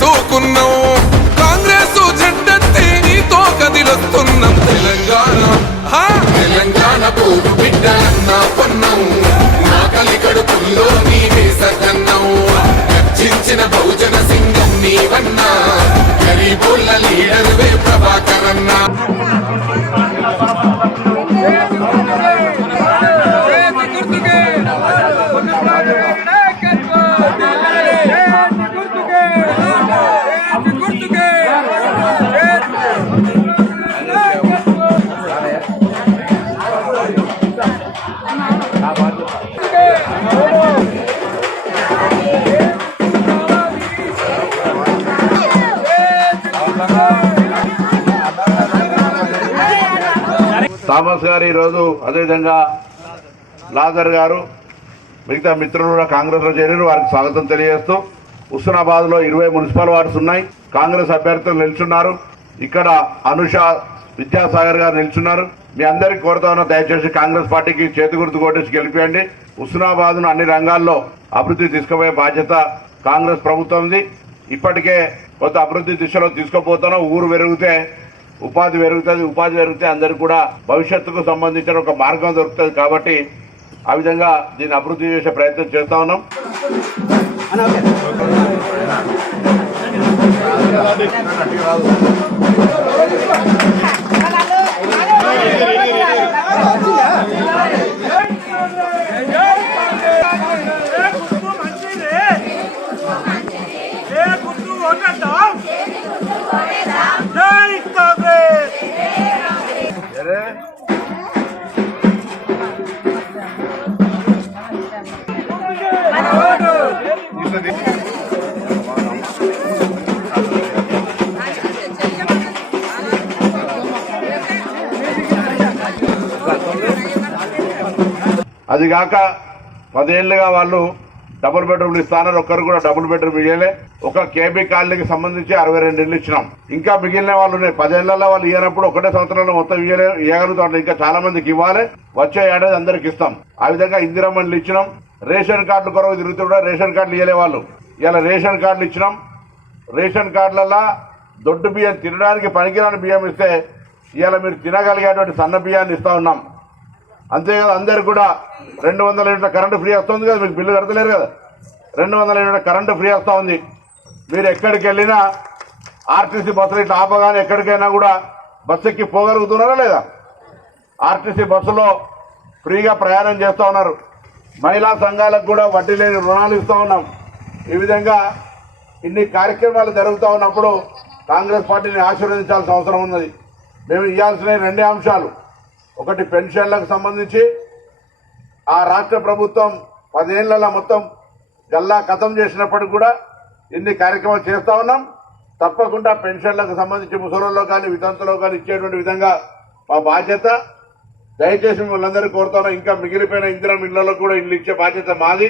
తెలుసుకున్నావు కాంగ్రెస్ జెండెత్తి నీతో కదిలొస్తున్నాం తెలంగాణ తెలంగాణ పోరు బిడ్డ అన్న పన్నం నా కలికడుపుల్లో నీవే సకన్నం గర్జించిన బహుజన సింగం నీవన్నా గరీబోళ్ళ లీడర్వే ప్రభాకరన్నా థామస్ గారు ఈరోజు అదేవిధంగా లాజర్ గారు మిగతా మిత్రులు కూడా కాంగ్రెస్ లో చేరారు. వారికి స్వాగతం తెలియజేస్తూ హుస్నాబాద్ లో 20 మున్సిపల్ వార్డ్స్ ఉన్నాయి. కాంగ్రెస్ అభ్యర్థులు నిల్చున్నారు. ఇక్కడ అనుష విద్యాసాగర్ గారు నిల్చున్నారు. మీ అందరికీ కోరుతా ఉన్నా, దయచేసి కాంగ్రెస్ పార్టీకి చేతి గుర్తు కొట్టేసి గెలిపియండి. హుస్నాబాద్ ను అన్ని రంగాల్లో అభివృద్ధి తీసుకుపోయే బాధ్యత కాంగ్రెస్ ప్రభుత్వంది. ఇప్పటికే కొంత అభివృద్ధి దిశలో తీసుకుపోతున్నాం. ఊరు పెరిగితే ఉపాధి పెరుగుతుంది. ఉపాధి పెరిగితే అందరికీ కూడా భవిష్యత్తుకు సంబంధించిన ఒక మార్గం దొరుకుతుంది. కాబట్టి ఆ విధంగా దీన్ని అభివృద్ధి చేసే ప్రయత్నం చేస్తా ఉన్నాం. అది కాక 10 ఏళ్లుగా వాళ్ళు డబుల్ బెడ్రూమ్లు ఇస్తానని ఒక్కరు కూడా డబుల్ బెడ్రూమ్ ఇవ్వలే. ఒక కేబీ కాలనీకి సంబంధించి 62 ఇళ్లు ఇచ్చినాం. ఇంకా మిగిలిన వాళ్ళు 10 ఏళ్లలో వాళ్ళు ఇవ్వనప్పుడు ఒకటే సంవత్సరంలో మొత్తం ఇవ్వగలుగుతాం. ఇంకా చాలా మందికి ఇవ్వాలి. వచ్చే ఏడాది అందరికి ఇస్తాం. ఆ విధంగా ఇందిరమ్మలు ఇచ్చినాం. రేషన్ కార్డుల కొరకు తిరుగుతుంటే రేషన్ కార్డులు ఇవ్వలే వాళ్ళు. ఇలా రేషన్ కార్డులు ఇచ్చినాం. రేషన్ కార్డులలో దొడ్డు బియ్యం తినడానికి పనికిరాని బియ్యం ఇస్తే ఇవాళ మీరు తినగలిగేటువంటి సన్న బియ్యాన్ని ఇస్తా ఉన్నాం. అంతే కదా, అందరికి కూడా 200 యూనిట్ల కరెంటు ఫ్రీ వస్తుంది కదా. మీకు బిల్లు కడతలేరు కదా. 200 యూనిట్ల కరెంటు ఫ్రీ వస్తూ ఉంది. మీరు ఎక్కడికి వెళ్ళినా ఆర్టీసీ బస్సులు ఇట్లా ఆపగానే ఎక్కడికైనా కూడా బస్సు ఎక్కి పోగలుగుతున్నారా లేదా? ఆర్టీసీ బస్సులో ఫ్రీగా ప్రయాణం చేస్తూ ఉన్నారు. మహిళా సంఘాలకు కూడా వడ్డీ లేని రుణాలు ఇస్తూ ఉన్నాం. ఈ విధంగా ఇన్ని కార్యక్రమాలు జరుగుతూ ఉన్నప్పుడు కాంగ్రెస్ పార్టీని ఆశీర్వదించాల్సిన అవసరం ఉన్నది. మేము ఇవ్వాల్సిన 2 అంశాలు. ఒకటి, పెన్షన్లకు సంబంధించి ఆ రాష్ట్ర ప్రభుత్వం 10 ఏళ్లలో మొత్తం గల్లా ఖతం చేసినప్పటికి కూడా ఇన్ని కార్యక్రమాలు చేస్తూ ఉన్నాం. తప్పకుండా పెన్షన్లకు సంబంధించి ముసలిలో కానీ వితంతులో కానీ ఇచ్చేటువంటి విధంగా మా బాధ్యత. దయచేసి మిమ్మల్ని అందరికీ కోరుతున్నాం, ఇంకా మిగిలిపోయిన ఇందిరం ఇళ్లలో కూడా ఇల్లు ఇచ్చే బాధ్యత మాది.